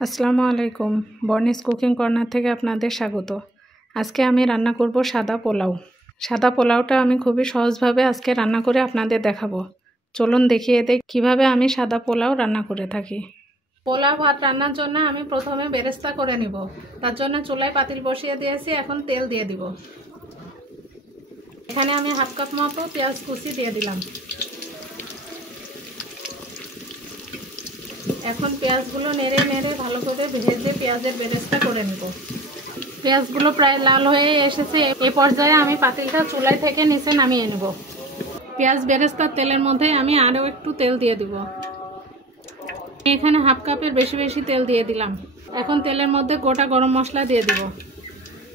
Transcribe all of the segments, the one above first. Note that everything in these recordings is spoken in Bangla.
আসসালামু আলাইকুম। বর্নিস কুকিং কর্নার থেকে আপনাদের স্বাগত। আজকে আমি রান্না করব সাদা পোলাও। সাদা পোলাওটা আমি খুবই সহজভাবে আজকে রান্না করে আপনাদের দেখাবো। চলুন দেখিয়ে দিই কিভাবে আমি সাদা পোলাও রান্না করে থাকি। পোলাও ভাত রান্নার জন্য আমি প্রথমে বেরেস্তা করে নিব। তার জন্য চুলায় পাতিল বসিয়ে দিয়েছি, এখন তেল দিয়ে দিব। এখানে আমি হাফ কাপ মতো পেঁয়াজ কুচি দিয়ে দিলাম। এখন পেঁয়াজগুলো নেড়ে নেড়ে ভালো করে ভেজে পেঁয়াজের বেরেস্তা করে নেব। পেঁয়াজগুলো প্রায় লাল হয়ে এসেছে, এই পর্যায়ে আমি পাতিলটা চুলায় থেকে নিচে নামিয়ে নেব। পেঁয়াজ বেরেস্তার তেলের মধ্যে আমি আরও একটু তেল দিয়ে দিব। এখানে হাফ কাপের বেশি তেল দিয়ে দিলাম। এখন তেলের মধ্যে গোটা গরম মশলা দিয়ে দিব।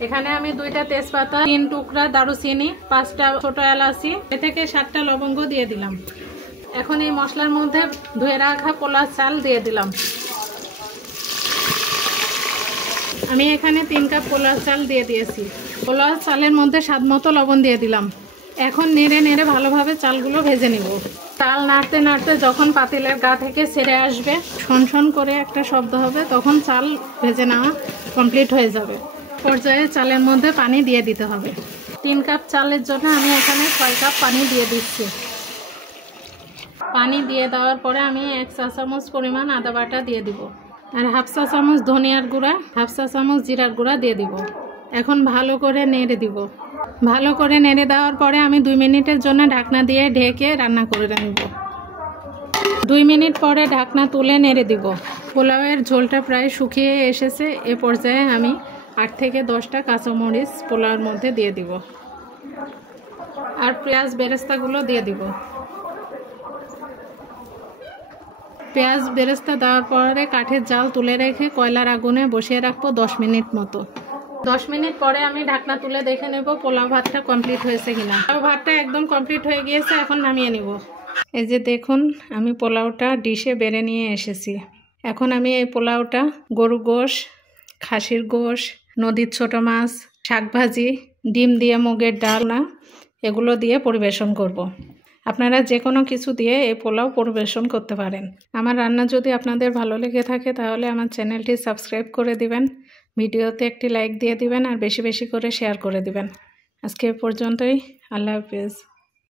এখানে আমি 2টা তেজপাতা, 3 টুকরা দারুচিনি, 5টা ছোট এলাচি, এ থেকে 7টা লবঙ্গ দিয়ে দিলাম। এখন এই মশলার মধ্যে ধুয়ে রাখা পোলার চাল দিয়ে দিলাম। আমি এখানে 3 কাপ পোলার চাল দিয়ে দিয়েছি। পোলার চালের মধ্যে স্বাদ মতো লবণ দিয়ে দিলাম। এখন নেড়ে নেড়ে ভালোভাবে চালগুলো ভেজে নিব। চাল নাড়তে নাড়তে যখন পাতিলের গা থেকে ছেড়ে আসবে, শন করে একটা শব্দ হবে, তখন চাল ভেজে নেওয়া কমপ্লিট হয়ে যাবে। পর্যায়ে চালের মধ্যে পানি দিয়ে দিতে হবে। 3 কাপ চালের জন্য আমি এখানে 6 কাপ পানি দিয়ে দিচ্ছি। পানি দিয়ে দেওয়ার পরে আমি 1 চা চামচ পরিমাণ আদা বাটা দিয়ে দিব, আর হাফ চা চামচ ধনিয়ার গুঁড়া, হাফ চা চামচ জিরার গুঁড়া দিয়ে দিব। এখন ভালো করে নেড়ে দিব। ভালো করে নেড়ে দেওয়ার পরে আমি 2 মিনিটের জন্য ঢাকনা দিয়ে ঢেকে রান্না করে নেব। 2 মিনিট পরে ঢাকনা তুলে নেড়ে দিব। পোলাওয়ের ঝোলটা প্রায় শুকিয়ে এসেছে, এ পর্যায়ে আমি 8 থেকে 10টা কাঁচামরিচ পোলাওয়ের মধ্যে দিয়ে দিব, আর পেঁয়াজ বেরেস্তাগুলো দিয়ে দিব। পেঁয়াজ বেরেস্তা দেওয়ার পরে কাঠের জাল তুলে রেখে কয়লার আগুনে বসিয়ে রাখবো 10 মিনিট মতো। 10 মিনিট পরে আমি ঢাকনা তুলে দেখে নেব পোলাও ভাতটা কমপ্লিট হয়েছে কিনা। পোলাও ভাতটা একদম কমপ্লিট হয়ে গিয়েছে, এখন নামিয়ে নিব। এই যে দেখুন, আমি পোলাওটা ডিশে বেড়ে নিয়ে এসেছি। এখন আমি এই পোলাওটা গরু গোশ, খাসির গোশ, নদীর ছোট মাছ, শাকভাজি, ডিম দিয়ে মুগের ডাল এগুলো দিয়ে পরিবেশন করব। আপনারা যে কোনো কিছু দিয়ে এই পোলাও পরিবেশন করতে পারেন। আমার রান্না যদি আপনাদের ভালো লেগে থাকে তাহলে আমার চ্যানেলটি সাবস্ক্রাইব করে দিবেন, ভিডিওতে একটি লাইক দিয়ে দিবেন, আর বেশি করে শেয়ার করে দিবেন। আজকে এ পর্যন্তই। আল্লাহ হাফেজ।